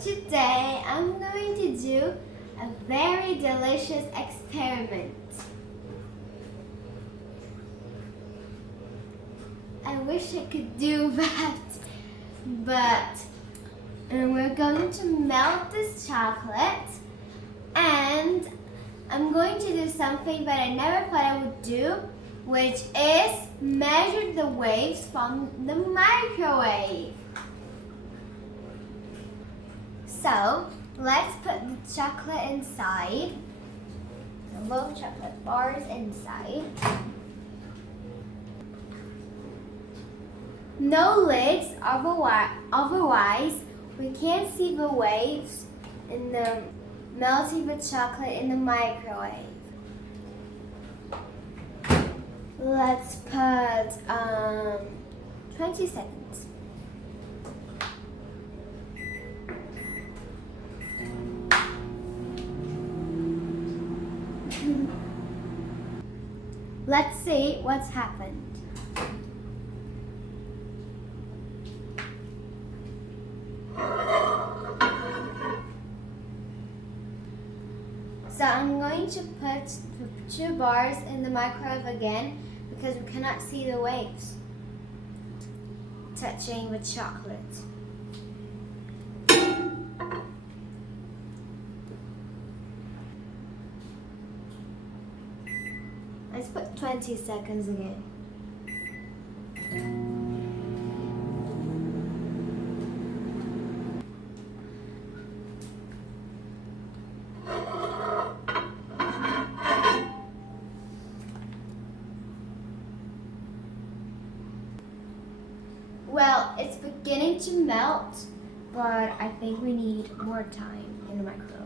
today I'm going to do a very delicious experiment. I wish I could do that, but we're going to melt this chocolate, and I'm going to do something that I never thought I would do, which is measure the waves from the microwave. So let's put the chocolate inside, the little chocolate bars inside. No lids, otherwise we can't see the waves in the melting the chocolate in the microwave. Let's put 20 seconds. Let's see what's happened. So I'm going to put the 2 bars in the microwave again because we cannot see the waves touching the chocolate. Let's put 20 seconds again. Well, it's beginning to melt, but I think we need more time in the microwave.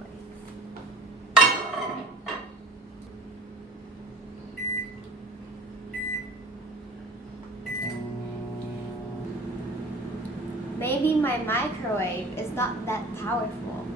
Maybe my microwave is not that powerful.